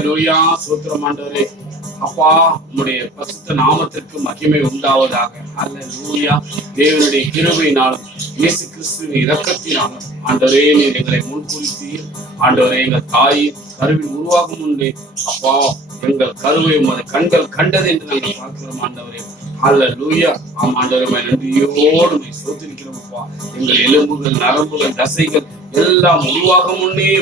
ஹல்லேலூயா. ஸ்தோத்திரம் ஆண்டவரே. அப்பா, உம்முடைய பரிசுத்த நாமத்திற்கு மகிமை உண்டாவதாக. ஹல்லேலூயா. தேவனுடைய கிருபையினாலும் இயேசு கிறிஸ்துவின் இரக்கத்தினாலும் ஆண்டவரே, நீர் எங்களை முன்குறித்தீர். ஆண்டவரே, எங்கள் தாய் கருவில் உருவாகும் முன்பே அப்பா, எங்கள் கருவை உமது கண்கள் கண்டது என்று நாங்கள் பார்க்கிறோம் ஆண்டவரே. ஹல்லேலூயா. ஆம் ஆண்டவரே, நன்றியோடு ஸ்தோத்திரிக்கிறோம் அப்பா. எங்கள் எலும்புகள், நரம்புகள், தசைகள் எல்லாம் உருவாகும் முன்னே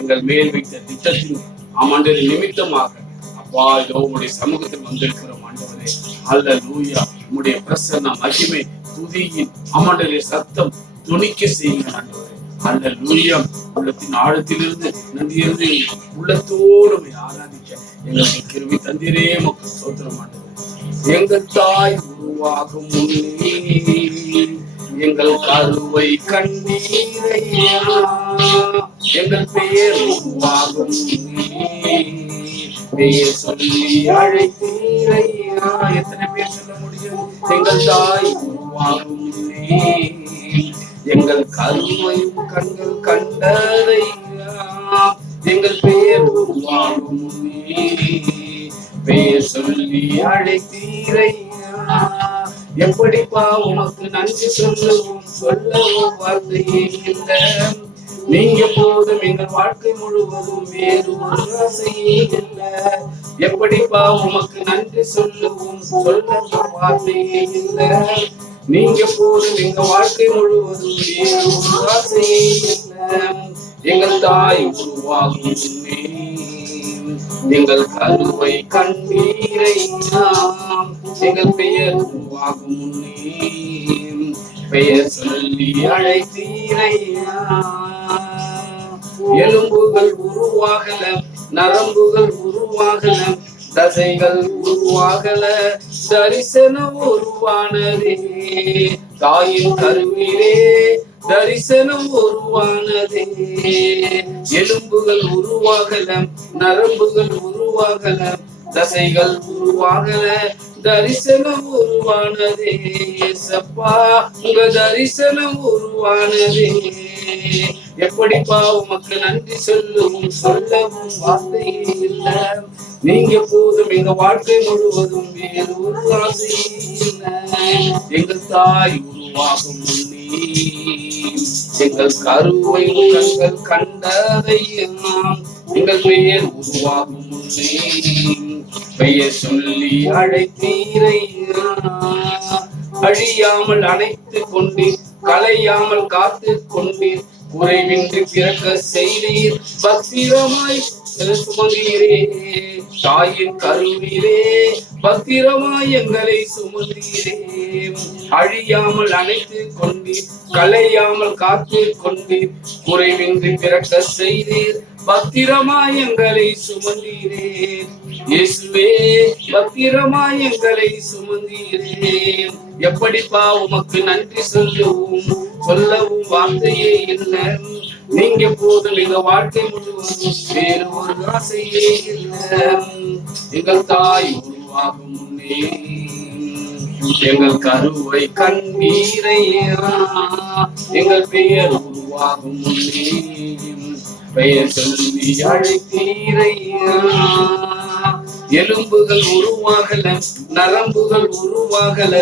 எங்கள் மேல் வைத்த திட்டத்தின் ஆண்டவரே நிமித்தமாக அப்பா, இதோ உம்முடைய சமூகத்தில் வந்திருக்கிறோம் ஆண்டவரே. ஹல்லேலூயா. உம்முடைய பிரசன்ன மகிமை துதியின் ஆண்டவரே சத்தம் துணிக்க செய்யுங்க ஆண்டவரே. ஹல்லேலூயா. உள்ளத்தின் ஆழத்திலிருந்து நன்றியிருந்து உள்ளத்தோடு ஆராதிக்க எங்களுக்கு கிருபை தந்தீரே. மக்கள் ஸ்தோத்திரம் ஆண்டவரே. எங்கள் தாய் உருவாகும் முன்னே எங்கள் கருவை கண்ணீரையா, எங்கள் பெயர் உருவாகும் முன்னே பெயர் சொல்லி அழைத்தீரையா. எத்தனை பேர் சொல்ல முடியும்? எங்கள் தாய் உருவாகும் முன்னே எங்கள் கருவையும் கண்கள் கண்டதையா, எங்கள் பெயர் உருவாகும் முன்னே பெயர் சொல்லி அழைத்தீரையா. எப்படிப்பா உமக்கு நன்றி சொல்லவும் வார்த்தையே இல்லை. நீங்க போதும் எங்கள் வாழ்க்கை முழுவதும் வேறு ஒரு ஆசையே இல்லை. எப்படிப்பா உமக்கு நன்றி சொல்லவும் வார்த்தையே இல்லை. நீங்க போதும் எங்க வாழ்க்கை முழுவதும் வேறு ஒரு ஆசையே இல்லை. எங்கள் தாய் உருவாகும் முன்னே எங்கள் கருவை கண்ணீரை எங்கள் பெயர் உருவாகும் முன்னே பெயர் சொல்லி அழைத்தீரையா. எலும்புகள் உருவாகல, நரம்புகள் உருவாகல, தசைகள் உருவாகல, தரிசனம் உருவானதே. தாயின் கருவிலே தரிசனம் உருவானதே. எலும்புகள் உருவாகல, நரம்புகள் உருவாகல, தசைகள் உருவாகல, தரிசனம் உருவானதே. சப்பா, உங்க தரிசனம் உருவானதே. எப்படிப்பா உமக்கு நன்றி சொல்லவும் வார்த்தையே இல்லை. நீங்க போதும் எங்க வாழ்க்கை முழுவதும் வேறு ஒரு ஆசையே இல்லை. எங்கள் தாய் உருவாகும் முன்னே எங்கள் கருவை கண்கள் கண்டதை எல்லாம் எங்கள் பெயர் உருவாகும் முன்னே பெயர் சொல்லி அழைத்தீரையா. அழியாமல் அணைத்து கொண்டீர், கலையாமல் காத்து கொண்டீர், குறைவின்றி பிறக்க செய்தீர், பத்திரமாய் சுமந்தீரே. தாயின் கருவிலே பத்திரமாய் எங்களை சுமந்தீரே. அழியாமல் அணைத்து கொண்டீர், கலையாமல் காத்து கொண்டீர், குறைவின்றி பிறக்க செய்தீர், பத்திரமாய் எங்களை சுமந்தீரே. இயேசுவே, பத்திரமாய் எங்களை சுமந்தீரே. எப்படிப்பா உமக்கு நன்றி சொல்லவும் வார்த்தையே இல்லை. நீங்க போதும் எங்க வாழ்க்கை முழுவதும் வேறு ஒரு ஆசையே இல்லை. எங்கள் தாய் உருவாகும் முன்னே எங்கள் கருவை கண்ணீரையா, எங்கள் பெயர் உருவாகும் முன்னே பெயர் சொல்லி அழைத்தீரையா. எலும்புகள் உருவாகல, நரம்புகள் உருவாகல,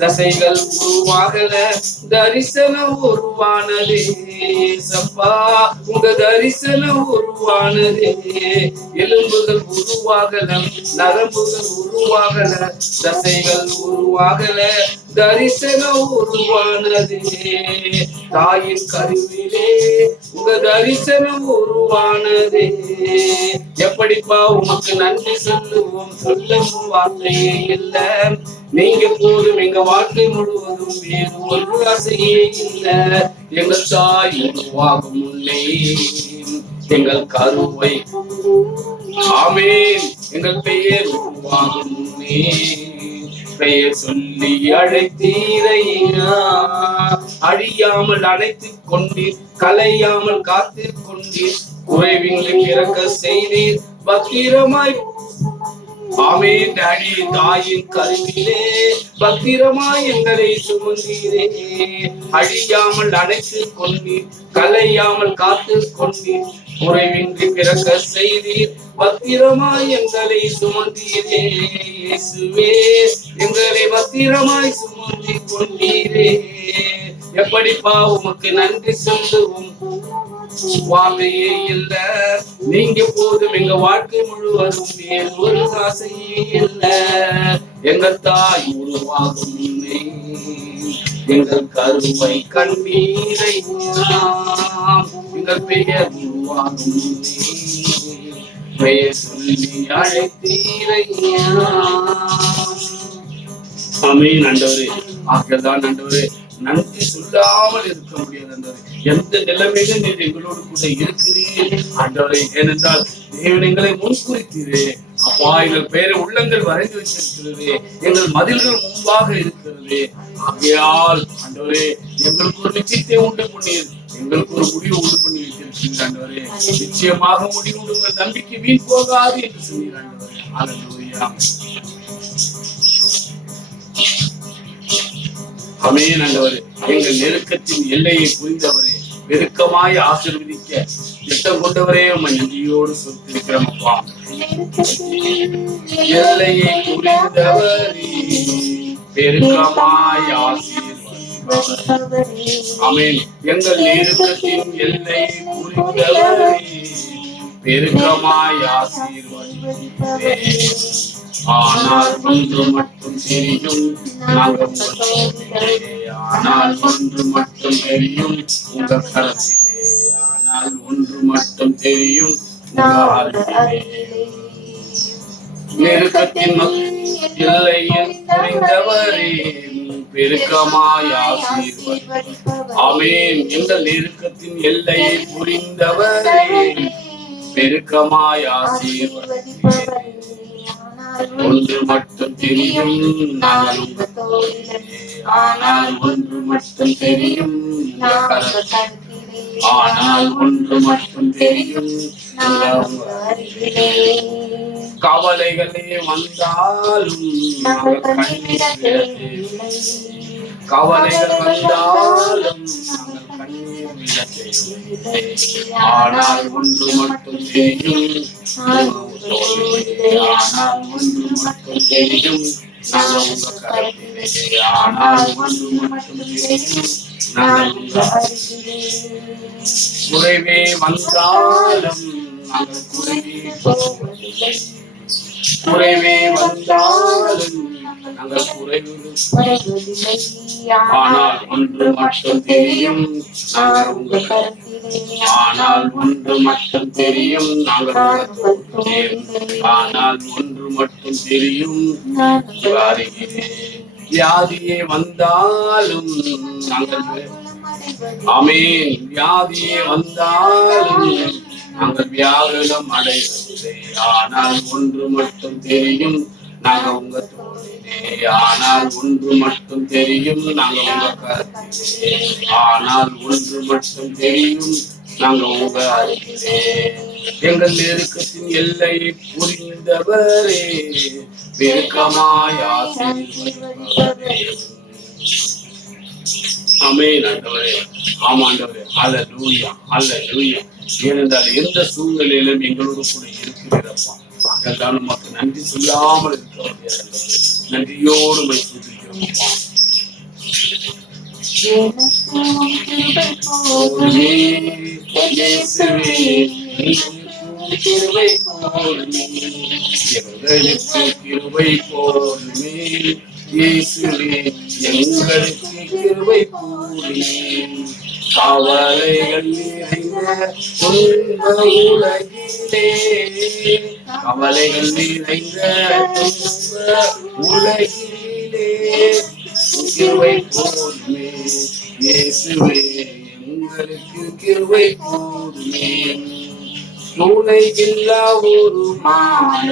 தசைகள் உருவாகல, தரிசனம் உருவானதே. சப்பா, உங்க தரிசனம் உருவானதே. எலும்புகள் உருவாகல, நரம்புகள் உருவாகல, தசைகள் உருவாகல, தரிசனம் உருவானதே. தாயின் கருவிலே உங்க தரிசனம் உருவானதே. எப்படிப்பா உமக்கு நன்றி சொல்லவும் வார்த்தையே இல்லை. நீங்க போதும் எங்க வாழ்க்கை முழுவதும் வேறு ஒரு ஆசையே இல்லை. எங்கள் தாய் உருவாகும் முன்னே எங்கள் கருவை ஆமென் எங்கள் பெயர் உருவாகும் முன்னே பெயர் சொல்லி அழைத்தீரையா. அழியாமல் அணைத்துக் கொண்டீர், கலையாமல் காத்து கொண்டீர், குறைவின்றி பிறக்க செய்தீர், பத்திரமாய் ஆமென் டாடி. தாயின் கருவிலே பத்திரமாய் எங்களை சுமந்தீரே. அழியாமல் அணைத்து கொண்டீர், கலையாமல் காத்து கொண்டீர், குறைவின்றி பிறக்க செய்தீர், பத்திரமாய் எங்களை சுமந்தீரே. இயேசுவே, எங்களை பத்திரமாய் சுமந்தி கொண்டீரே. எப்படிப்பா உமக்கு நன்றி சொல்லுவோம், வார்த்தையே இல்ல. நீங்க போதும் எங்க வாழ்க்கை முழுவதும், வேறு ஒரு ஆசையே இல்ல. எங்க தாய் உருவாகும் முன்னே எங்கள் கருவை கண்ணீரை, எங்கள் பெயர் உருவாகும் முன்னே பெயர் சொல்லி அழைத்தீரையா. ஆமென் ஆண்டவரே. ஆகதான் ஆண்டவரே, நன்றி சொல்லாமல் இருக்க முடியாது ஆண்டவரே. எந்த நிலைமையிலும் நீர் எங்களோடு கூட இருக்கிறீர் ஆண்டவரே. ஏனென்றால் தேவன் எங்களை முன்குறித்தீரே அப்பா. எங்கள் பெயரை உள்ளங்கள் வரைந்து வைத்திருக்கிறது, எங்கள் மதில்கள் முன்பாக இருக்கிறது. ஆகையால் ஆண்டவரே, எங்களுக்கு ஒரு நிச்சயத்தை உண்டு பண்ணீர், எங்களுக்கு ஒரு முடிவு உண்டு பண்ணி வைத்திருக்கிறீர் ஆண்டவரே. நிச்சயமாக முடிவு உங்கள் நம்பிக்கை வீண் போகாது என்று சொன்னீர் ஆண்டவரே. ஹல்லேலூயா. ஆமென் ஆண்டவரே. எங்கள் நெருக்கத்தின் எல்லையை புரிந்தவரே, நெருக்கமாய் ஆசீர்வதிக்க திட்டம் கொண்டவரே, உம்மை நன்றியோடு சொல்லிருக்கிறோம் அப்பா. எல்லையை புரிந்தவரே, பெருக்கமாய் ஆசீர்வதிப்பவரே. ஆமென். எங்கள் நெருக்கத்தின் எல்லையை புரிந்தவரே, பெருக்கமாய் ஆசீர்வதிப்பவரே. ஆனால் ஒன்று மட்டும் தெரியும், நாங்கள் ஆனால் ஒன்று மட்டும் தெரியும் உங்கள் கரத்திலே. ஆனால் ஒன்று மட்டும் தெரியும் நெருக்கத்தின் எல்லையில் புரிந்தவரே, பெருக்கமாய் ஆசீர்வதிப்பவரே. ஆமென். எங்கள் நெருக்கத்தின் எல்லையை புரிந்தவரே, பெருக்கமாய் ஆசீர்வதிப்பவரே. ஒன்று மட்டும் தெரியும், நாங்கள் உங்கள் தோளிலே. ஆனால் ஒன்று மட்டும் தெரியும், ஆனால் ஒன்று மட்டும் தெரியும், கவலைகளே வந்தாலும் நாங்கள் கண்ணீர், கவலைகள் வந்தாலும் நாங்கள் கண்ணீர் விடவில்லை. ஆனால் ஒன்று மட்டும் தெரியும், ஆனால் ஒன்று மட்டும் தெரியும், நாங்கள் உங்கள் கரத்திலே. ஆனால் ஒன்று மட்டும் தெரியும், நாங்கள் உங்கள் அருகிலே. குறைவே வந்தாலும் நாங்கள் குறைவே போவதில்லை, குறைவே வந்தாலும் நாங்கள் குறைவதில்லை. ஆனால் ஒன்று மட்டும் தெரியும், நாங்கள் உங்கள் கரத்திலே. ஆனால் ஒன்று மட்டும் தெரியும், நாங்கள் உங்கள் தோளிலே. ஆனால் ஒன்று மட்டும் தெரியும், அருகிலே. வியாதியே வந்தாலும் நாங்கள், ஆமென், வியாதியே வந்தாலும் நாங்கள் வியாகுலம் அடைவதில்லை. ஆனால் ஒன்று மட்டும் தெரியும், நாங்கள் உங்க தோளிலே. ஆனால் ஒன்று மட்டும் தெரியும், நாங்கள் உங்க கரத்திலே. ஆனால் ஒன்று மட்டும் தெரியும், நாங்கள் உங்க அருகிலே. எங்கள் நெருக்கத்தின் எல்லையை புரிந்தவரே, பெருக்கமாய் ஆசீர்வதிப்பவரே. ஆமென் ஆண்டவரே. ஆமாண்டவரே. ஹல்லேலூயா, ஹல்லேலூயா. ஏனென்றால் எந்த சூழ்நிலையிலும் எங்களோடு கூட இருக்கிறீரப்பா. அதற்காக நமக்கு நன்றி சொல்லாமல் இருக்க முடியாது. நன்றியோடு வைத்திருக்கிறோம். கிருபை போதுமே, எங்களுக்கு கிருபை போதுமே. இயேசுவே, எங்களுக்கு கிருபை போதுமே. கவலைகள் நிறைந்த துன்ப உலகிலே, கவலைகள் நிறைந்த துன்ப உலகிலே கிருபை போதுமே. இயேசுவே, எங்களுக்கு கிருபை போதுமே. துணை இல்லா ஒரு மாட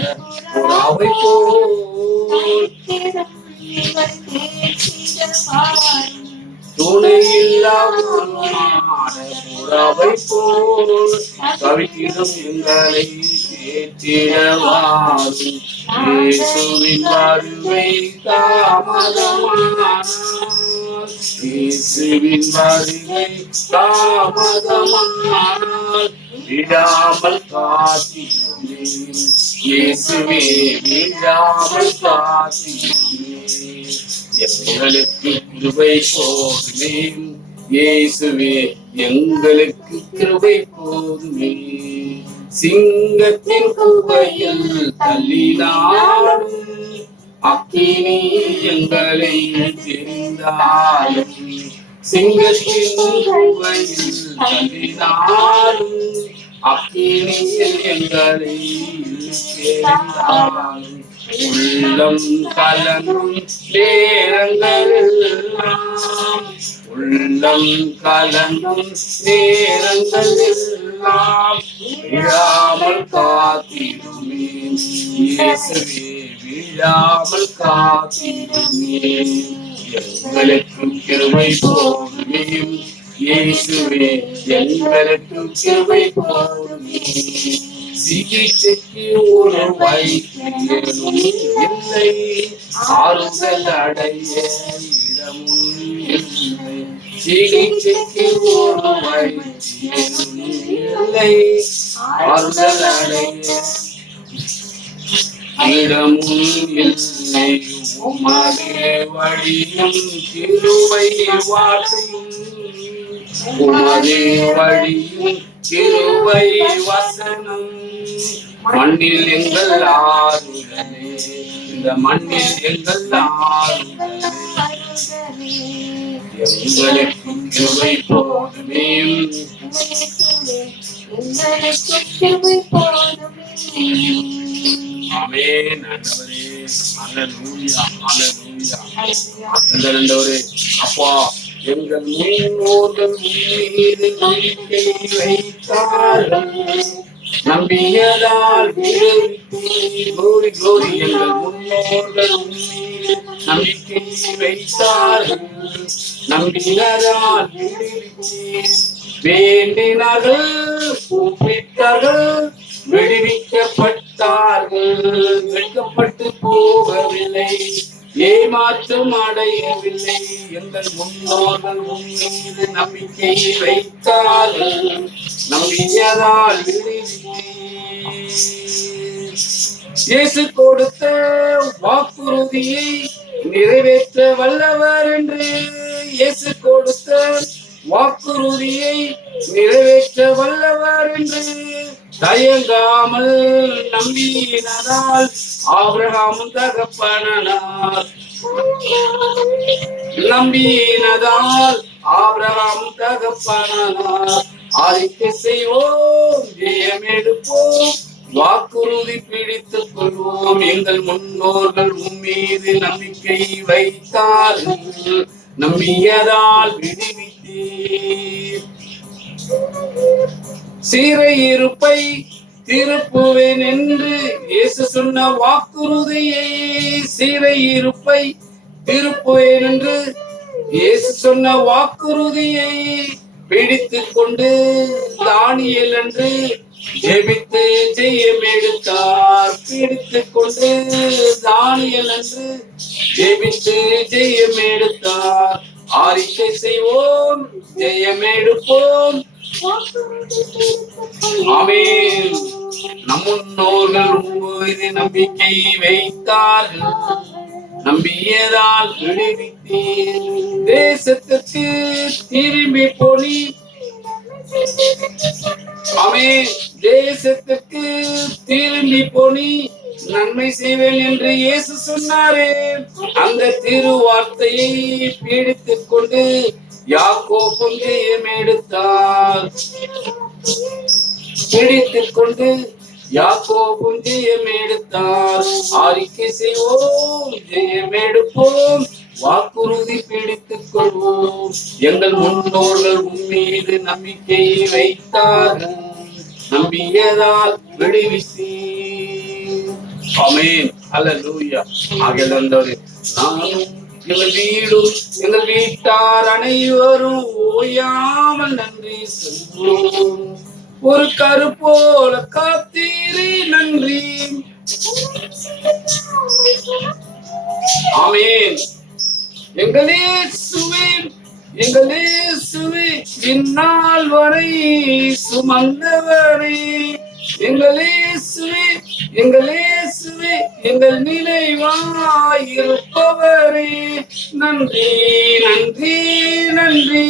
புறாவை போல், துணை இல்லா ஒரு மாட புறாவை போல் தவித்திடும் எங்களை தேற்றிடவாரும். இயேசுவின் வருகை தாமதமானால், இயேசுவின் வருகை தாமதமானால் விடாமல் காத்திடுமே. இயேசுவே விடாமல் காத்திடுமே. எங்களுக்கு கிருபை போதுமே. இயேசுவே எங்களுக்கு கிருபை போதுமே. சிங்கத்தின் குகையில் தள்ளினாலும் அக்கினி எங்களை தெரிந்தாலும், சிங்கத்தின் குகையில் தள்ளினாலும் அக்கினியில் எங்களை தெரிந்தாலும், உள்ளம் கலங்கும் நேரங்களெல்லாம், உள்ளம் கலங்கும் நேரங்களெல்லாம் விழாமல் காத்திடுமே. இயேசுவே விழாமல் காத்திடுமே. எங்களுக்கு கிருபை போதுமே. இயேசுவே எங்களுக்கு கிருபை போதுமே. சிகிச்சைக்கு ஒரு வைத்தியனும் இல்லை, ஆறுதல் அடைய இடமும் இல்லை. சிகிச்சைக்கு ஒரு வைத்தியனும் இல்லை, ஆறுதல் அடைய இடமும் இல்லை. உமதே வழியும் கிருபை வார்த்தையும், உமதே வழியும் கிருபை வசனம், மண்ணில் எங்கள் ஆறுதலே, இந்த மண்ணில் எங்கள் ஆறுதலே. எங்களுக்கு கிருபை போதுமே. ஆமென். ஆண்டவரே ஹல்லேலூயா ஹல்லேலூயா. ஆண்டவரே அப்பா, எங்கள் முன்னோர்கள் மீது நம்பிக்கை வைத்தார்கள், நம்பியதால் glory glory. எங்கள் முன்னோர்கள் மீது நம்பிக்கை வைத்தார்கள், நம்பியதால் வேண்டினார்கள், கூப்பிட்டார்கள், விடுவிக்கப்பட்டார்கள். வெட்கப்பட்டு போகவில்லை, ஏமாற்றம் அடையவில்லை. எங்கள் முன்னோர்கள் உன் மீது நம்பிக்கை வைத்தார்கள், நம்பியதால் இயேசு கொடுத்த வாக்குறுதியை நிறைவேற்ற வல்லவர் என்று, இயேசு கொடுத்த வாக்குறுதியை நிறைவேற்ற வல்லவர் என்று தயங்காமல் நம்பினதால் ஆபிரகாம் தகப்பனானார். நம்பினதால் ஆபிரகாம் தகப்பனானார். அறிக்கை செய்வோம், ஜெயம் எடுப்போம், வாக்குறுதி பிடித்துக் கொள்வோம். எங்கள் முன்னோர்கள் உம்மீது நம்பிக்கை வைத்தார்கள், நம்பியதால் விடுவித்தீர். சிறையிருப்பை திருப்புவேன் என்று இயேசு சொன்ன வாக்குறுதியை, சிறையிருப்பை திருப்புவேன் என்று இயேசு சொன்ன வாக்குறுதியை பிடித்துக் கொண்டு தானியேல் என்று ஜெபித்து ஜெயம் எடுத்தார். பிடித்துக் கொண்டு தானியேல் என்று ஜெபித்து ஜெயம் எடுத்தார். அறிக்கை செய்வோம், ஜெயம் எடுப்போம். ஆமென். நம் முன்னோர்கள் உம்மீது நம்பிக்கை வைத்தார்கள், நம்பியதால் விடுவித்தீர். தேசத்திற்கு திரும்பி போனி, ஆமென். தேசத்திற்கு திரும்பி போனி நன்மை செய்வேன் என்று இயேசு சொன்னாரே, அந்த திருவார்த்தையை பீடித்துக் கொண்டு யாக்கோபும் ஜெயம் எடுத்தார். பிடித்துக் கொண்டு யாக்கோபும் ஜெயம் எடுத்தார். அறிக்கை செய்வோம், ஜெயம் எடுப்போம், வாக்குறுதி பிடித்துக் கொள்வோம். எங்கள் முன்னோர்கள் உம்மீது நம்பிக்கை வைத்தார்கள், நம்பியதால் விடுவித்தீர். ஆமென். ஹல்லேலூயா. ஆகவே நானும் எங்கள் வீடும் எங்கள் வீட்டார் அனைவரும் ஓயாமல் நன்றி சொல்வோம். ஒரு கரு போல காத்தீரே நன்றி. ஆமென். எங்கள் இயேசுவே, எங்கள் இயேசுவே, இந்நாள் வரை சுமந்தவரே எங்கள் இயேசுவே, எங்கள் இயேசுவே, எங்கள் நினைவாயிருப்பவரே, நன்றி நன்றி நன்றி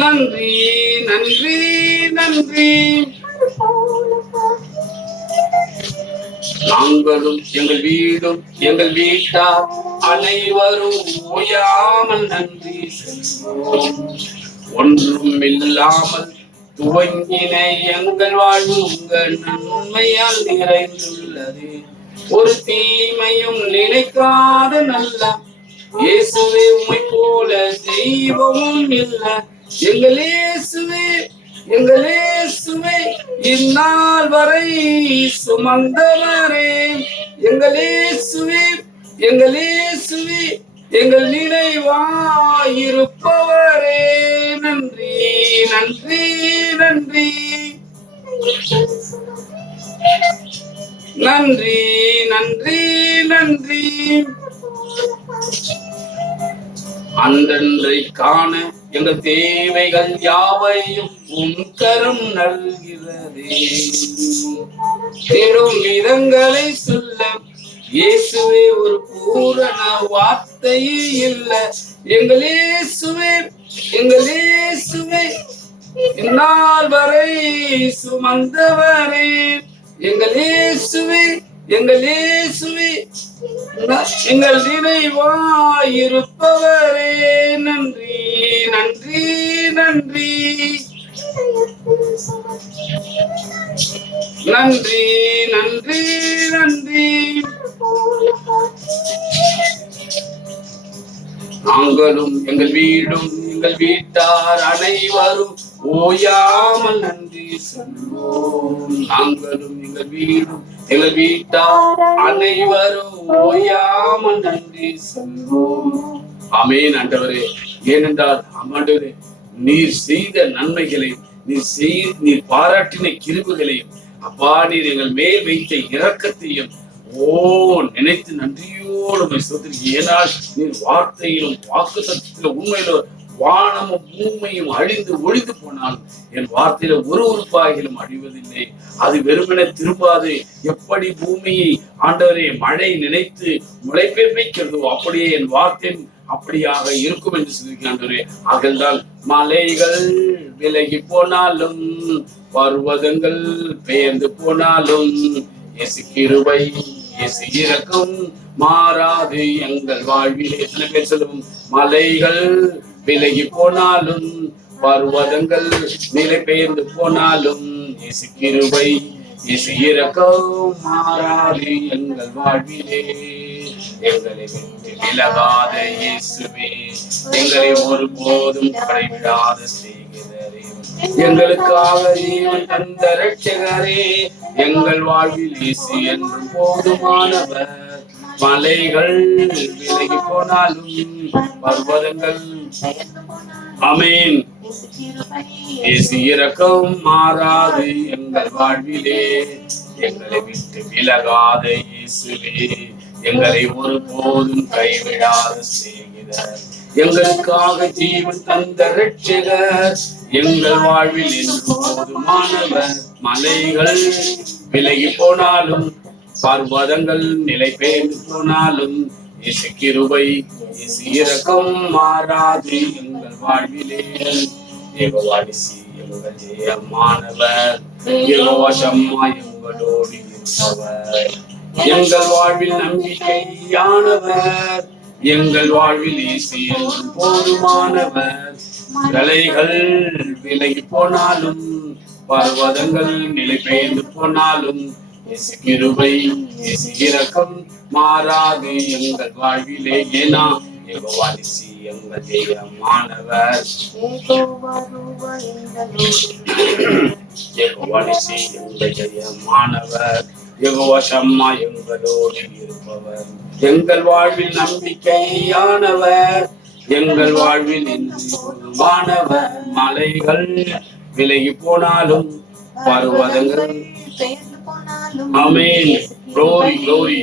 நன்றி நன்றி நன்றி. நாங்களும் எங்கள் வீடும் எங்கள் வீட்டார் அனைவரும் ஓயாமல் நன்றி செல்வோம். ஒன்றும் இல்லாமல் துவங்கின எங்கள் வாழ்வு உங்கள் நன்மையால் நிறைந்துள்ளது. ஒரு தீமையும் நினைக்காத நல்ல இயேசுவே, உம்மை போல தெய்வமும் இல்ல. எங்கள் இயேசுவே, எங்கள் இயேசுவே, இந்நாள் வரை சுமந்தவரே எங்கள் இயேசுவே, எங்கள் இயேசுவே, எங்கள் நினைவாயிருப்பவரே, நன்றி நன்றி நன்றி நன்றி நன்றி நன்றி. அன்றன்றை காண எங்கள் தேவைகள் யாவையும் உம் கரம் நல்கிறதே. தேடும் விதங்களை சொல்ல இயேசுவே ஒரு பூரண வார்த்தையே இல்ல. எங்கள் இயேசுவே, எங்கள் இயேசுவே, இந்நாள் வரை சுமந்தவரே எங்கள் இயேசுவே, எங்கள் இயேசுவே, எங்கள் நினைவாயிருப்பவரே, நன்றி நன்றி நன்றி நன்றி நன்றி நன்றி. நாங்களும் எங்கள் வீடும் எங்கள் வீட்டார் அனைவரும் ஓயாமல் நன்றி சொல்வோம். நாங்களும் எங்கள் வீடும் எங்கள் வீட்டார் அனைவரும் ஓயாமல் நன்றி சொல்வோம். ஆமென் ஆண்டவரே. ஏனென்றால் ஆண்டவரே, நீர் செய்த நன்மைகளை, நீர் பாராட்டின கிருபைகளையும், அப்பா நீர் எங்கள் மேல் வைத்த இரக்கத்தையும் நினைத்து நன்றியோடு சொல்றீங்க. ஏனால் நீர் வார்த்தையிலும் வாக்குத்தத்தத்திலும் உண்மையிலும் வானமும் பூமியும் அழிந்து ஒழிந்து போனாலும் என் வார்த்தையில ஒரு உறுப்பாகிலும் அழிவதில்லை. அது வெறுமனே திரும்பாது. எப்படி பூமியை ஆண்டவரே மழை நினைத்து முளைப்பெய்க்கிறதோ அப்படியே என் வார்த்தை அப்படியாக இருக்கும் என்று சொல்லியிருக்க ஆண்டவரே. ஆகல்தான் மலைகள் விலகி போனாலும் பர்வதங்கள் பெயர்ந்து போனாலும் இயேசு கிருபை இயேசு இரக்கம் மாறாது எங்கள் வாழ்வில். எத்தனை பேர் சொல்லுவோம்? மலைகள் விலகி போனாலும் பர்வதங்கள் நிலை பெயர்ந்து போனாலும் இயேசு கிருபை இயேசு இரக்கம் மாறாது எங்கள் வாழ்விலே. எங்களை விட்டு விலகாத இயேசுவே, எங்களை ஒருபோதும் கைவிடாத செய்கிறரே, எங்களுக்காக ஜீவன் தந்த இரட்சகரே, எங்கள் வாழ்வில் இயேசு என்றும் போதுமானவர். மலைகள் விலகி போனாலும் பர்வதங்கள் ஆமென் இயேசு இரக்கம் மாறாது எங்கள் வாழ்விலே. எங்களை விட்டு விலகாத இயேசுவே, எங்களை ஒருபோதும் கைவிடாத செய்கிறார். எங்களுக்காக ஜீவன் தந்த இரட்சகர், எங்கள் வாழ்வில் என்று போதுமானவர். மலைகள் விலகி போனாலும் பர்வதங்கள் நிலை பெயர்ந்து போனாலும் இயேசு கிருபை இயேசு இரக்கம் மாறாது எங்கள் வாழ்விலே. யெகோவா நிசி எங்கள் ஜெயமானவர், யெகோவா ஷம்மா எங்களோடு இருப்பவர். எங்கள் வாழ்வில் நம்பிக்கையானவர், எங்கள் வாழ்வில் இயேசு என்றும் போதுமானவர். கலைகள் விலகி போனாலும் பர்வதங்கள் நிலை பெயர்ந்து போனாலும் இயேசு கிருபை இயேசு இரக்கம் மாறாது எங்கள் வாழ்விலே. ஏனா யெகோவா நிசி எங்கள் ஜெயமானவர், யெகோவா நிசி எங்கள் ஜெயமானவர், யெகோவா ஷம்மா எங்களோடு இருப்பவர். எங்கள் வாழ்வில் நம்பிக்கையானவர், எங்கள் வாழ்வில் இன்பமானவர். மலைகள் விலகி போனாலும் பர்வதங்கள் ஆமென் glory glory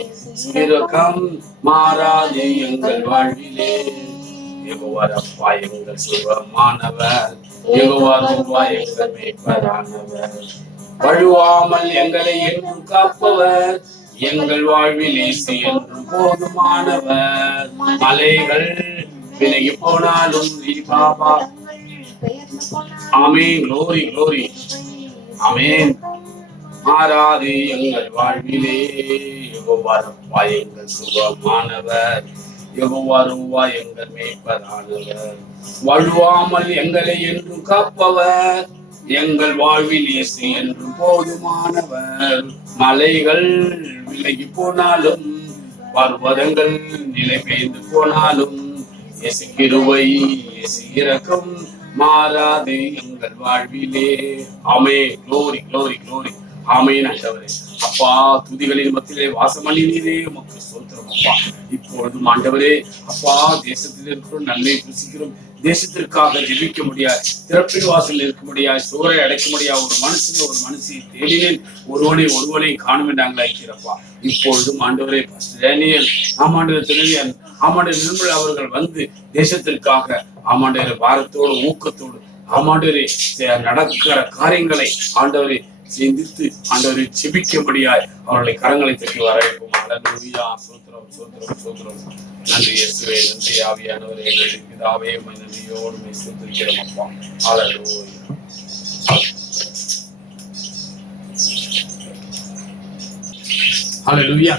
இரக்கம் மாறாது எங்கள் வாழ்விலே. யெகோவா ரப்பா எங்கள் சுகமானவர், யெகோவா ரூபா எங்கள் மீட்பரானவர், வழுவாமல் எங்களை என்றும் காப்பவர், எங்கள் வாழ்வில் இயேசு என்றும் போதுமானவர். மலைகள் விலகி போனாலும் பாபா. ஆமென். Glory glory. ஆமென். மாறாது எங்கள் வாழ்விலே யெகோவா ரப்பா எங்கள் சுகமானவர், யெகோவா ரூபா எங்கள் மீட்பரானவர், வழுவாமல் எங்களை என்றும் காப்பவர், எங்கள் வாழ்வில் இயேசு என்றும் போதுமானவர். மலைகள் விலகி போனாலும் பர்வதங்கள் நிலை பெய்து போனாலும் இயேசு கிருபை இயேசு இரக்கம் மாறாது எங்கள் வாழ்விலே. ஆமென். Glory glory glory. ஆமென். ஆண்டவரே அப்பா, துதிகளின் மத்தியிலே வாசம் பண்ணினீரே, உமக்கு ஸ்தோத்திரம் அப்பா. இப்பொழுதும் ஆண்டவரே அப்பா, தேசத்தில் இருக்கிறோம், நன்மை புசிக்கிறோம், தேசத்திற்காக ஜெபிக்க முடியாது, திறப்பின் வாசல் இருக்க முடியாது, சோரை அடைக்க முடியாது, ஒரு மனுஷனை தேடினேன், ஒருவனை காணும் என்றாங்களா இருக்கிறப்பா. இப்பொழுதும் ஆண்டவரே டேனியல், ஆமாண்டவர் தினவியன், ஆமாண்டவர் நிர்மலா அவர்கள் வந்து தேசத்திற்காக ஆமாண்டவரே பாரத்தோடு ஊக்கத்தோடு ஆமாண்டவரே நடக்கிற காரியங்களை ஆண்டவரே சிந்தித்து ஆண்டவரை செபிக்கும்படியாய் அவர்களை கரங்களை தட்டி வரவேற்போம். அல்லேலூயா. சோத்திரம் சோத்திரம் சோத்திரம். நன்றி இயேசுவே, நன்றி ஆவியானவரே, எங்களுடைய பிதாவே, நன்றியோடு சோத்திரிக்கிறோம் அப்பா. அல்லேலூயா. அல்லேலூயா.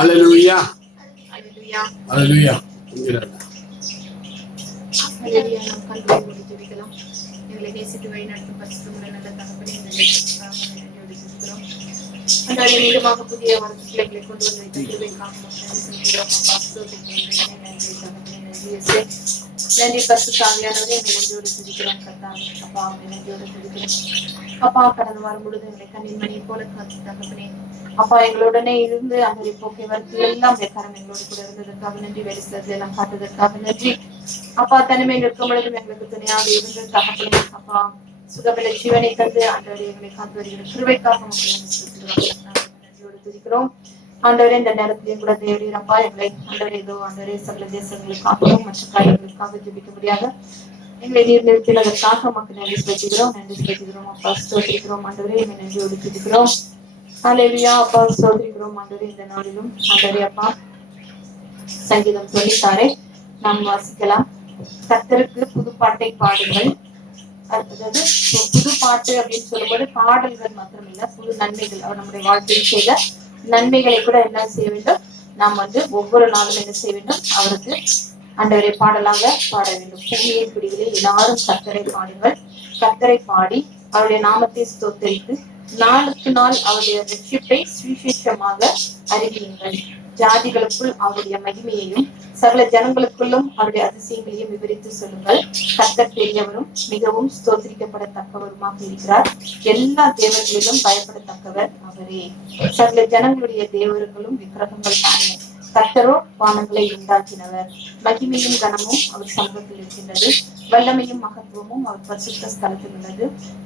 அல்லேலூயா. அல்லேலூயா. எங்களை நேசித்து வழி நடத்தும் பரிசுத்தமுள்ள நல்ல தகப்பனே, மீண்டுமாக புதிய பிள்ளைகளை கொண்டு வந்து வைத்த கிருபைக்காக நன்றி. பரிசுத்த ஆவியானவரே, நன்றியோடு துதிக்கிறோம் கர்த்தாவே. அப்பா, நன்றியோடு துதிக்கிறோம் அப்பா. கடந்த வாரம் முழுதும் எங்களை கண்ணின் மணியை போல காத்து தகப்பனே அப்பா, எங்களுடனே இருந்து அந்த போக்கை வரத்தில் எல்லாம் கரம் எங்களோடு கூட இருந்ததற்காக நன்றி. வேலை செய்தது எல்லாம் காத்ததற்காக நன்றி அப்பா. தனிமையில் இருக்கும் பொழுதும் எங்களுக்கு துணையாக இருந்து தகப்பனே அப்பா, சுகபல ஜீவனை தந்து ஆண்டவரே எங்களை காத்து வருகிற கிருபைக்காக நன்றியோடு துதிக்கிறோம் ஆண்டவரே. இந்த நேரத்திலையும் கூட தேவரீர் அப்பா, எங்களை ஆண்டவரே ஏதோ ஆண்டவரே சகல தேசங்களுக்காகவும் மற்ற காரியங்களுக்காக ஜெபிக்க முடியாத எங்களை நீர் நிறுத்தினதற்காக மக்கள் நன்றி செலுத்துகிறோம் அப்பா. ஸ்தோத்திரிக்கிறோம் ஆண்டவரே, எங்களை நன்றியோடு துதிக்கிறோம். அல்லேலூயா அப்பா. ஸ்தோத்திரிக்கிறோம் ஆண்டவரே. இந்த நாளிலும் ஆண்டவரே அப்பா, சங்கீதம் 96 நாம் வாசிக்கலாம். கர்த்தருக்கு புது பாட்டை பாடுங்கள். அதாவது புது பாட்டு அப்படின்னு சொல்லும்போது பாடல்கள் மாத்திரம் இல்ல, புது நன்மைகள், அவர் நம்முடைய வாழ்க்கையில் செய்த நன்மைகளை கூட என்ன செய்ய வேண்டும், நாம் ஒவ்வொரு நாளும் என்ன செய்ய வேண்டும், அவருக்கு ஆண்டவரை பாடலாக பாட வேண்டும். பூமியின் குடிகளே எல்லாரும் கர்த்தரை பாடுங்கள், கர்த்தரை பாடி அவருடைய நாமத்தை ஸ்தோத்தரித்து நாளுக்கு நாள் அவருடைய ரட்சிப்பை சுவிசேஷமாக அறிவியுங்கள். ஜாதிகளுக்குள் அவருடைய மகிமையையும் சகல ஜனங்களுக்குள்ளும் அவருடைய அதிசயங்களையும் விவரித்து சொல்லுங்கள். கர்த்தர் பெரியவரும் மிகவும் ஸ்தோத்திரிக்கப்படத்தக்கவருமாக இருக்கிறார். எல்லா தேவர்களிலும் பயப்படத்தக்கவர் அவரே. சகல ஜனங்களுடைய தேவர்களும் விக்கிரகங்கள் தானே. கர்த்தரோ வானங்களை உண்டாக்கினவர். மகிமையும் கனமும் அவர் சமூகத்தில் இருக்கின்றது. வல்லமையும் மகத்துவமும் அவர் பரிசுத்த ஸ்தலத்தில் உள்ளது.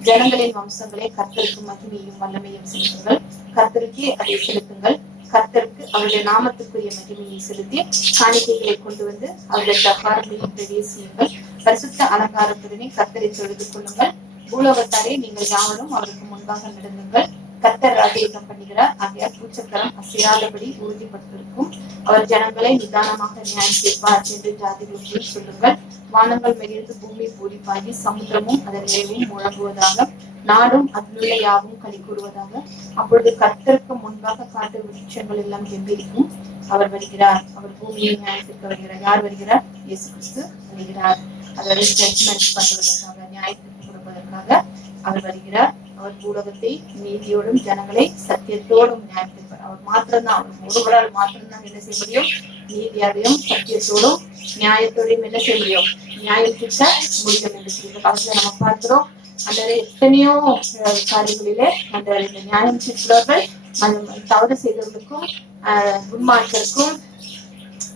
ஜனங்களின் வம்சங்களே, கர்த்தருக்கு மகிமையும் வல்லமையும் செலுத்துங்கள். கர்த்தருக்கே அதை செலுத்துங்கள். கர்த்தருக்கு அவருடைய நாமத்துக்குரிய மகிமையை செலுத்தி காணிக்கைகளை கொண்டு வந்து அவருடைய தகாரங்களையும் பிரவேசியுங்கள். பரிசுத்த அலங்காரத்துடனே கர்த்தரை தொழுது கொள்ளுங்கள். பூலோகத்தாரே, நீங்கள் யாவரும் அவருக்கு முன்பாக நடந்துங்கள். கர்த்தர் ராஜரீகம் பண்ணுகிறார், ஆகையால் பூச்சக்கரம் அசையாதபடி உறுதிப்படுத்திருக்கும். அவர் ஜனங்களை நிதானமாக நியாயம் செய்வார் என்று ஜாதிகளுக்கு சொல்லுங்கள். வானங்கள் மெலிந்து பூமி பூரிப்பாகி சமுத்திரமும் அதன் நிறைவும் முழங்குவதாக, நாடும் அதிலுள்ள யாவும் களி கூறுவதாக. அப்பொழுது கர்த்தருக்கு முன்பாக காட்டு விருட்சங்கள் எல்லாம் கெம்பீரிக்கும். அவர் வருகிறார், அவர் பூமியை நியாயத்திற்கு வருகிறார். யார் வருகிறார்? இயேசு கிறிஸ்து வருகிறார். அதாவது ஜட்ஜ்மெண்ட் பண்ணுவதற்காக, நியாயத்திற்கு கொடுப்பதற்காக அவர் வருகிறார். அவர் பூலகத்தை நீதியோடும் ஜனங்களை சத்தியத்தோடும் நியாயத்திற்பார். அவர் மாத்திரம்தான், அவர் ஒருவரால் மாத்திரம்தான் என்ன செய்ய முடியும், நீதியாரையும் சத்தியத்தோடும் நியாயத்தோடையும் என்ன செய்ய முடியும், நியாயம் திட்ட முடியும் என்று சொல்லி காலத்துல நம்ம பார்க்கிறோம். அந்த எத்தனையோ காரியங்களிலே அந்த நியாயம் தீர்க்கிறவர்கள் தவறு செய்தவர்களுக்கும் துன்மார்க்கருக்கும்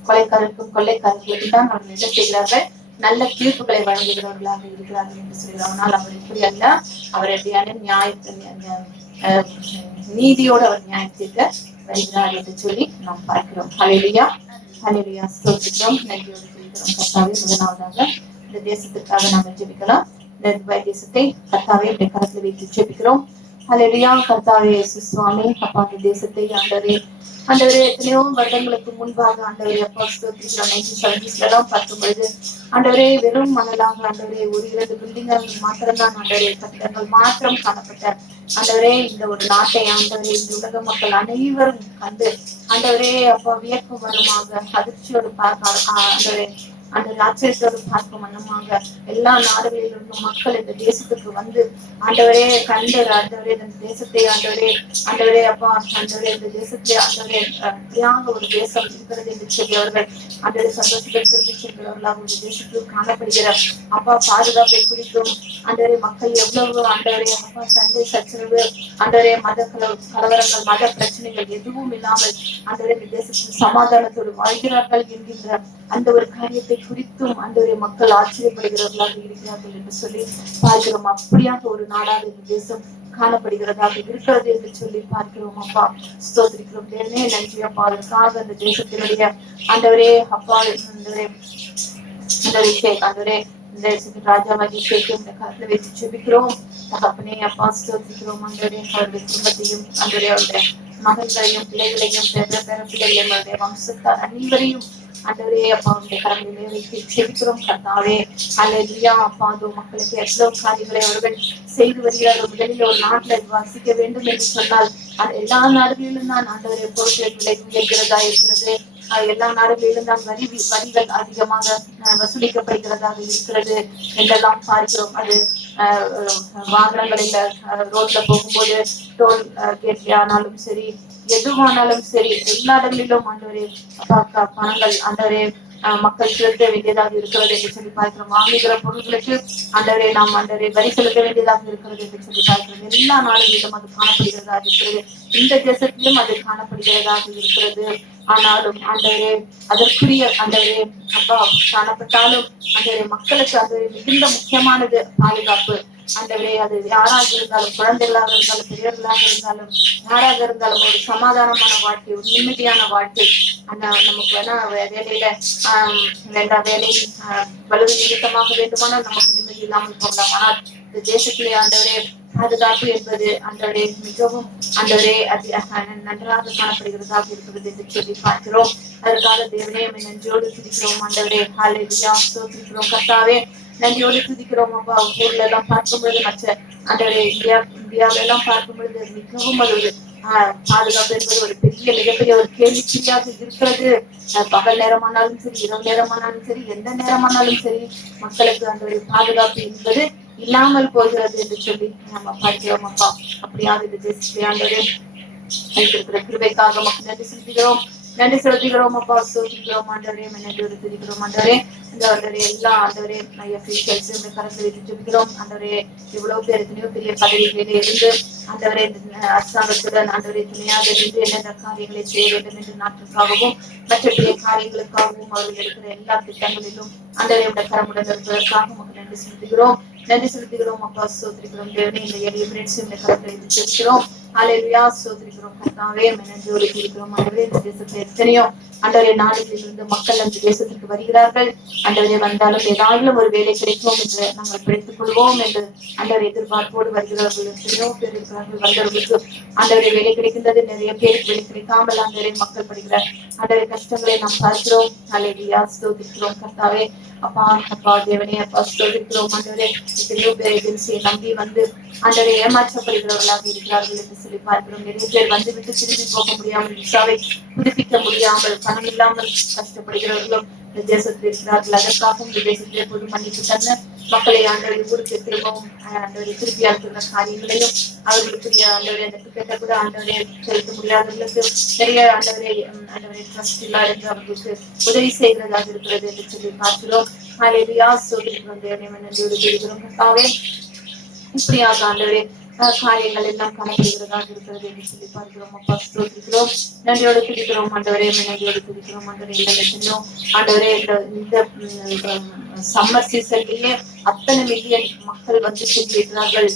கொலைக்காரருக்கும் கொள்ளைக்காரர்களுக்கு தான் அவர்கள் என்ன செய்கிறார்கள், நல்ல தீர்ப்புகளை வழங்குகிறவர்களாக இருக்கிறார்கள் என்று சொல்கிறார். ஆனால் அவர் இப்படி அல்ல, அவர் எப்படியான நீதியோடு அவர் நியாயம் தீர்க்க வருகிறார் என்று சொல்லி நாம் பார்க்கிறோம். ஹல்லேலூயா. ஹல்லேலூயா. ஸ்தோத்திரிக்கிறோம். நன்றியோடு துதிக்கிறோம் கர்த்தாவே. முதலாவதாக இந்த தேசத்திற்காக நாங்கள் ஜெபிக்கலாம். இந்த துபாய் தேசத்தை கர்த்தாவே உடைய கரத்தில் வைத்து ஜெபிக்கிறோம். ஹல்லேலூயா. கர்த்தாவே இயேசு சுவாமி, அப்பா இந்த தேசத்தை ஆண்டவரே ஆண்டவரே எத்தனையோ வருடங்களுக்கு முன்பாக ஆண்டவரே அப்பா ஸ்தோத்திரிக்கிறோம். 1970s பார்க்கும் பொழுது ஆண்டவரே வெறும் மணலாக ஆண்டவரே ஒரு 2 பில்டிங்கள் மாத்திரம்தான் ஆண்டவரே கட்டிடங்கள் மாத்திரம் காணப்பட்ட ஆண்டவரே இந்த ஒரு நாட்டை ஆண்டவரே இந்த உலக மக்கள் அனைவரும் கண்டு ஆண்டவரே அப்பா வியக்கும் வருமாக அதிர்ச்சியோடு பார்க்க ஆண்டவரே அந்த ஆச்சரியத்தோடு பார்க்கும் வண்ணமாக எல்லா நாடுகளிலிருந்தும் மக்கள் இந்த தேசத்துக்கு வந்து ஆண்டவரே கண்டு ஆண்டவரே இந்த தேசத்தை ஆண்டவரே ஆண்டவரே அப்பா ஆண்டவரே இந்த தேசத்தை ஆண்டவரே இப்படியாக ஒரு தேசம் இருக்கிறது என்று சொல்லி அவர்கள் ஆண்டவரே சந்தோஷத்தை திரும்பி சென்றவர்களாக ஒரு தேசத்தில் காணப்படுகிற அப்பா பாதுகாப்பை குறித்தும் ஆண்டவரே மக்கள் எவ்வளவு ஆண்டவரே அப்பா சண்டை சச்சரவு ஆண்டவரே மத கலவரங்கள் மத பிரச்சனைகள் எதுவும் இல்லாமல் ஆண்டவரே இந்த தேசத்தில் சமாதானத்தோடு வாழ்கிறார்கள் என்கின்ற அந்த ஒரு காரியத்தை குறித்தும் ஆண்டவரே மக்கள் ஆச்சரியப்படுகிறவர்களாக இருக்கிறார்கள் என்று சொல்லி பார்க்கிறோம். அப்படியாக ஒரு நாடாக இந்த தேசம் காணப்படுகிறதாக இருக்கிறது என்று சொல்லி பார்க்கிறோம். அப்பா ஸ்தோத்திரிக்கிறோம். தேவனே நன்றி அப்பா. அதற்காக அந்த தேசத்தினுடைய ஆண்டவரே அப்பா ஆண்டவரே ஆண்டவரே இந்த தேசத்தின் ராஜாவாகி ஷேக்கும் இந்த கருத்துல வச்சு ஜெபிக்கிறோம். தகப்பனே அப்பா ஸ்தோத்திரிக்கிறோம். ஆண்டவரே அவருடைய குடும்பத்தையும் ஆண்டவரே அவருடைய மகன்களையும் பிள்ளைகளையும் பேர பிள்ளைகளையும் அவருடைய வம்சத்தார் அனைவரையும் ஆண்டவரே அப்பா அவருடைய கரங்களிலே வைத்து ஜெபிக்கிறோம் கர்த்தாவே. ஹல்லேலூயா. அப்பா அந்த மக்களுக்கு எவ்வளவு காரியங்களை அவர்கள் செய்து வருகிறார்கள். முதலில் ஒரு நாட்டுல வசிக்க வேண்டும் என்று சொன்னால் அது எல்லா நாடுகளிலும் தான் ஆண்டவரே பொருட்களை விலை உயர்கிறதா இருக்கிறது. எல்லா நாடுகளிலும் தான் வரிகள் அதிகமாக வசூலிக்கப்படுகிறதாக இருக்கிறது என்றெல்லாம் பார்க்கிறோம். அது வாகனங்களில் ரோட்ல போகும்போது டோல் கேட்ல ஆனாலும் சரி எதுவானாலும் சரி எல்லா இடங்களிலும் ஆண்டவரே பணங்கள் ஆண்டவரே மக்கள் செலுத்த வேண்டியதாக இருக்கிறது என்று சொல்லி பார்க்கிறோம். வாங்குகிற பொருட்களுக்கு ஆண்டவரே நாம் ஆண்டவரே வரி செலுத்த வேண்டியதாக இருக்கிறது என்று சொல்லி பார்க்கிறோம். எல்லா நாடுகளிலும் அது காணப்படுகிறதாக இருக்கிறது. இந்த தேசத்திலும் அது காணப்படுகிறதாக இருக்கிறது. ஆனாலும் ஆண்டவரே அதற்குரிய ஆண்டவரே அப்பா காணப்பட்டாலும் ஆண்டவரே மக்களுக்கு அது மிகுந்த முக்கியமானது பாதுகாப்பு. ஆண்டவரே அது யாராக இருந்தாலும் குழந்தைகளாக இருந்தாலும் பெரியவர்களாக இருந்தாலும் யாராக இருந்தாலும் ஒரு சமாதானமான வாழ்க்கை ஒரு நிம்மதியான வாழ்க்கை நமக்கு வேணா வேலையில வேண்டாம் வேலை வலுவை நிமித்தமாக வேண்டுமானால் நமக்கு நிம்மதி இல்லாமல் போகலாம். ஆனால் இந்த தேசத்திலே ஆண்டவரே பாதுகாப்பு என்பது ஆண்டவரே மிகவும் ஆண்டவரே நன்றாக காணப்படுகிறதாக இருக்கிறது என்று சொல்லி பார்க்கிறோம். அதற்காக தேவனே நன்றியோடு துதிக்கிறோம். ஆண்டவரே ஹல்லேலூயா. ஸ்தோத்திரிக்கிறோம் கர்த்தாவே. நன்றியோடு துதிக்கிறோம் அப்பா. ஊர்ல எல்லாம் பார்க்கும் பொழுது மற்ற ஆண்டவரே இந்தியாவில எல்லாம் பார்க்கும் பொழுது மிகவும் அது ஒரு பாதுகாப்பு என்பது ஒரு பெரிய மிகப்பெரிய ஒரு கேள்விக்குறியாக இருக்கிறது. பகல் நேரமானாலும் சரி இரவு நேரமானாலும் சரி எந்த நேரமானாலும் சரி மக்களுக்கு அந்த ஒரு பாதுகாப்பு என்பது இல்லாமல் போகிறது என்று சொல்லி நம்ம பார்க்கிறோம் அப்பா. அப்படியாக இந்த தேசத்தை ஆண்டவரே வைத்திருக்கிற கிருபைக்காக மக்கள் நன்றி செலுத்துகிறோம். நன்றி செலுத்துகிறோம் அப்பா. சோதிக்கிறோம் ஆண்டவரே. நன்றியோடு துதிக்கிறோம் ஆண்டவரே. இந்த ஆண்டவரே எல்லா ஆண்டவரே கரத்தை வைத்து ஜெபிக்கிறோம் ஆண்டவரே. இவ்வளவு பேர் எத்தனையோ பெரிய பதவிகளிலே இருந்து ஆண்டவரே அரசாங்கத்துடன் ஆண்டவரே துணையாக இருந்து என்னென்ன காரியங்களை செய்ய வேண்டும் என்று நாட்டிற்காகவும் மற்ற பெரிய காரியங்களுக்காகவும் அவர்கள் எடுக்கிற எல்லா திட்டங்களிலும் ஆண்டவரை கரமுடன் இருப்பதற்காக மக்கள் நன்றி செலுத்துகிறோம். நன்றி செலுத்துகிறோம் அப்பா. சோதரிக்கிறோம் தேவனே. இந்த எளிய கரத்தை வைத்து ஜெபிக்கிறோம். ஹல்லேலூயா. சோதரிக்கிறோம் கர்த்தாவே. நன்றியோடு துதிக்கிறோம் ஆண்டவரே. இந்த தேசத்தை எத்தனையோ ஆண்டவரே நாடுகளில் இருந்து மக்கள் அந்த தேசத்திற்கு வருகிறார்கள். ஆண்டவரே வந்தாலும் ஏதாவது ஒரு வேலை கிடைக்கும் என்று நாங்கள் பிடித்துக் கொள்வோம் என்று ஆண்டவரை எதிர்பார்ப்போடு வருகிறவர்கள் எத்தனையோ பேர் இருக்கிறார்கள். வந்தவர்களுக்கு ஆண்டவரை வேலை கிடைக்கின்றது. நிறைய பேருக்கு வேலை கிடைக்காமல் ஆண்டவரை மக்கள் படுகிற ஆண்டவரை கஷ்டங்களை நாம் பார்க்கிறோம். ஹல்லேலூயா. ஸ்தோத்திரிக்கிறோம் கர்த்தாவே. அப்பா அப்பா தேவனே அப்பா ஸ்தோத்திரிக்கிறோம் ஆண்டவரே. எத்தனையோ பேர் ஏஜென்சியை நம்பி வந்து ஆண்டவரை ஏமாற்றப்படுகிறவர்களாக இருக்கிறார்கள் என்று சொல்லி பார்க்கிறோம். நிறைய பேர் வந்துவிட்டு திரும்பி போக முடியாமல் விசாவை புதுப்பிக்க முடியாமல் பணம் இல்லாமல் கஷ்டப்படுகிறவர்களும் இந்த தேசத்தில் இருக்கிறார்கள். அதற்காகவும் இந்த தேசத்திலே பொது மன்னிப்பு தந்த மக்களை ஆண்டவரை ஊருக்கு திரும்பவும் ஆண்டவரை திருப்பி அனுப்புகிற காரியங்களையும் அவர்களுக்குரிய ஆண்டவரை அந்த டிக்கெட்டை கூட ஆண்டவரை செலுத்த முடியாதவர்களுக்கு நிறைய ஆண்டவரை ட்ரஸ்ட் இல்லாத அவர்களுக்கு உதவி செய்கிறதாக இருக்கிறது என்று சொல்லி பார்க்கிறோம். ஹல்லேலூயா. சோதரிக்கிறோம் தேவனே. நன்றியோடு துதிக்கிறோம் கர்த்தாவே. இப்படியாக ஆண்டவரே காரியங்கள் எல்லாம் காணப்படுகிறதாக இருக்கிறது என்று சொல்லி பார்க்கிறோம் அப்பா. ஸ்தோத்திரிக்கிறோம். நன்றியோடு துதிக்கிறோம் ஆண்டவரே. நன்றியோடு துதிக்கிறோம் ஆண்டவரே. எத்தனையோ ஆண்டவரே இந்த சம்மர் சீசன்லயே அத்தனை மில்லியன் மக்கள் வந்து சென்றிருக்கிறார்கள்.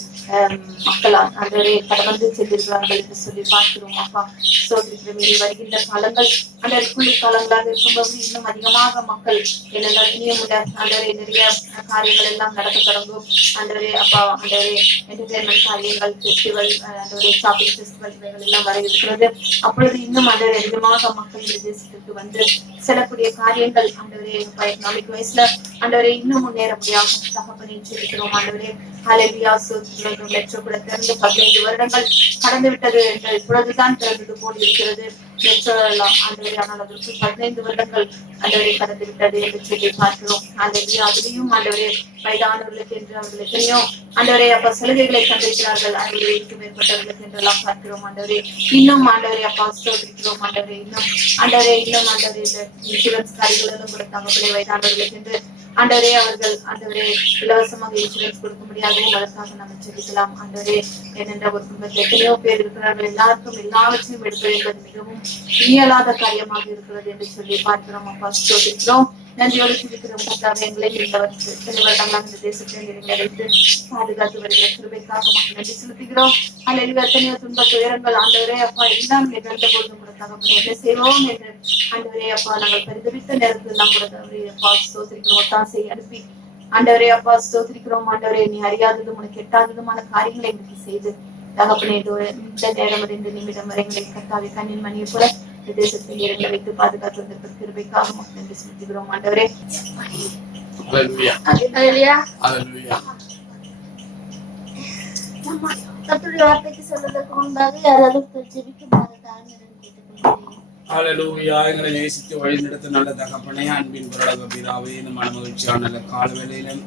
மக்கள் ஆண்டவரே கடந்து சென்றிருக்கிறார்கள் என்று சொல்லி பார்க்கிறோம் அப்பா. ஸ்தோத்திரிக்கிறோம். இனி வருகின்ற காலங்கள் அந்த குளிர் காலங்களாக இருக்கும்போது இன்னும் அதிகமாக மக்கள் என்னென்ன இனியும் உள்ள ஆண்டவரே நிறைய காரியங்கள் எல்லாம் நடக்க தொடங்கும். ஆண்டவரே அப்பா ஆண்டவரே என்டர்டைன்மெண்ட் காரியங்கள், ஃபெஸ்டிவல், ஆண்டவரே ஷாப்பிங் ஃபெஸ்டிவல் இவைகள் எல்லாம் வர இருக்கிறது. அப்பொழுது இன்னும் ஆண்டவரே அதிகமாக மக்கள் இந்த தேசத்திற்கு வந்து செல்லக்கூடிய காரியங்கள் ஆண்டவரே எக்கனாமிக் வயசுல ஆண்டவரே இன்னும் முன்னேற முடியாம தகப்பனை சொல்லிக்கிறோம். ஆண்டவரே ஹல்லேலூயா. சோத்திரம். மெட்ரோ கூட திறந்து 15 வருடங்கள் கடந்து விட்டது என்று இப்பொழுதுதான் திறந்தது போல் இருக்கிறது. மெட்ரோ எல்லாம் ஆண்டவரே ஆனால் அதற்கு 15 வருடங்கள் ஆண்டவரே கடந்து விட்டது என்று சொல்லி பார்க்கிறோம். ஹல்லேலூயா. அதிலையும் ஆண்டவரே வயதானவர்களுக்கு என்று அவர்கள் எத்தனையோ ஆண்டவரே அப்பா சலுகைகளை தந்திருக்கிறார்கள். 50 மேற்பட்டவர்களுக்கு என்றெல்லாம் பார்க்கிறோம். ஆண்டவரே இன்னும் ஆண்டவரே அப்பா ஸ்தோத்திரிக்கிறோம். ஆண்டவரே இன்னும் ஆண்டவரே இந்த இன்சூரன்ஸ் காரியங்களும் கூட தகப்பனே வயதானவர்களுக்கு என்று ஆண்டவரே அவர்கள் ஆண்டவரே இலவசமாக இன்சூரன்ஸ் கொடுக்க முடியாதவும் அதற்காக நம்ம சொல்லிக்கலாம். ஆண்டவரே ஏனென்ற ஒரு குடும்பத்தில் எத்தனையோ பேர் இருக்கிறார்கள். எல்லாருக்கும் எல்லாவற்றையும் எடுப்பது என்பது மிகவும் இயலாத காரியமாக இருக்கிறது என்று சொல்லி பார்க்கிறோம் அப்பா. ஸ்தோத்திரிக்கிறோம். நன்றியோடு சொல்லிக்கிறோம் கர்த்தாவே. எங்களை இந்த வருடங்களாக இந்த தேசத்தை எங்களை வைத்து பாதுகாத்து வருகிற கிருபைக்காக மக்கள் நன்றி செலுத்துகிறோம். அல்லேலூயா. எத்தனையோ துன்ப துயரங்கள் ஆண்டவரே அப்பா எல்லாம் நிகழ்ந்த பொழுதும் கூட தகப்பனே என்ன செய்வோம் என்று ஆண்டவரே அப்பா நாங்கள் பரிதவித்த நேரத்தில் எல்லாம் கூட அப்பா ஸ்தோத்திரிக்கிறோம். ஒத்தாசை அனுப்பி ஆண்டவரே அப்பா ஸ்தோத்திரிக்கிறோம். ஆண்டவரே நீ அறியாததும் உனக்கு எட்டாததுமான காரியங்களை எங்களுக்கு செய்து தகப்பனே இந்த நேரம் இந்த நிமிடம் வரை எங்களை கர்த்தாவே கண்ணின் மணியை போல இந்த தேசத்தில் எங்களை வைத்து பாதுகாத்து வந்திருக்கிற கிருபைக்காக மக்கள் நன்றி செலுத்துகிறோம். ஆண்டவரே ஹல்லேலூயா. ஹல்லேலூயா. ஹல்லேலூயா. நம்ம கர்த்தருடைய வார்த்தைக்கு சொல்வதற்கு முன்பாக யாராவது ஜெபிக்குமாறு தாழ்மையுடன் கேட்டுக்கொள்கிறேன். ஹல்லேலூயா. எங்களை நேசித்து வழி நடத்த நல்ல தகப்பனே, அன்பின் பரலோக பிதாவே, இந்த மனமகிழ்ச்சியான நல்ல கால வேளையிலும்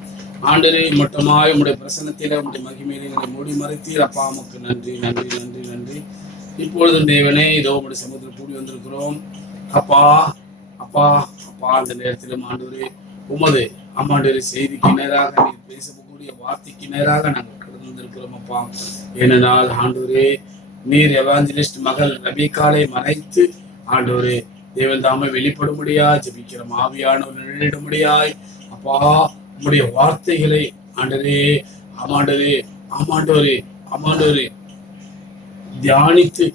ஆண்டவரே மட்டுமாய் உம்முடைய பிரசன்னத்தில உம்முடைய மகிமையில எங்களை மூடி மறைத்தீர் அப்பா. உமக்கு நன்றி நன்றி நன்றி நன்றி. இப்பொழுதும் தேவனே இதோ உம்முடைய சமூகத்தில் கூடி வந்திருக்கிறோம் அப்பா. அப்பா அப்பா அந்த நேரத்திலும் ஆண்டவரே உமது அம்மாண்டவரே செய்திக்கு நேராக நீர் பேசக்கூடிய வார்த்தைக்கு நேராக நாங்கள் கடந்து வந்திருக்கிறோம் அப்பா. ஏனென்றால் ஆண்டவரே நீர் எவாஞ்சலிஸ்ட் மகள் ரபீக்காலை மறைத்து ஆண்டவரே தேவன் தாமே வெளிப்படும்படியா ஜெபிக்கிறோம். ஆவியானவர் நிழலிடும்படியாய் அப்பா உம்முடைய வார்த்தைகளை ஆண்டவரே ஆமாண்டவரே ஆமாண்டவரே ஆமாண்டவரே தியானித்து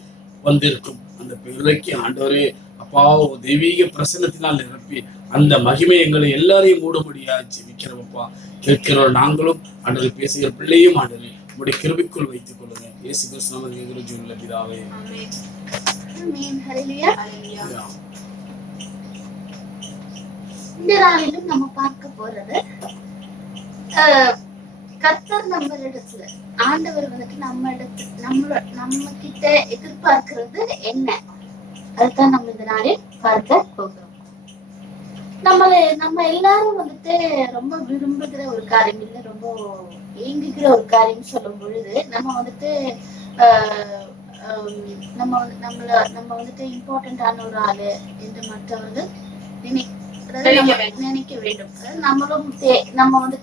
வந்திருக்கும் அந்த பிள்ளைக்கு ஆண்டவரே அப்பா தெய்வீக பிரசன்னத்தினால் நிரப்பி அந்த மகிமை எங்களை எல்லாரையும் மூடும்படியா ஜெபிக்கிறோம் அப்பா. கேட்கிறோம் நாங்களும் ஆண்டவரே பேசுகிற பிள்ளையும் ஆண்டவரே உம்முடைய கிருபைக்குள் வைத்துக் கொள்ளுங்க. இயேசு கிறிஸ்து நாமத்தில் கேட்கிறோம் பிதாவே. ஆமென். ஹல்லேலூயா. இந்த நாளிலும் நம்ம பார்க்க போறது கர்த்தர் நம்மளிடத்துல ஆண்டவர் வந்துட்டு நம்ம கிட்ட எதிர்பார்க்கிறது என்ன, அதுதான் நம்ம இந்த நாளில் பார்க்க போகிறோம். நம்ம எல்லாரும் வந்துட்டு ரொம்ப விரும்புகிற ஒரு காரியம் இல்ல, ரொம்ப ஏங்குகிற ஒரு காரியம் சொல்லும் பொழுது நம்ம வந்துட்டு நம்ம வந்துட்டு இம்பார்ட்டன்டான ஒரு ஆளு என்று மற்றவர்கள் நினைக்க வேண்டும். நம்மளும் நம்ம வந்து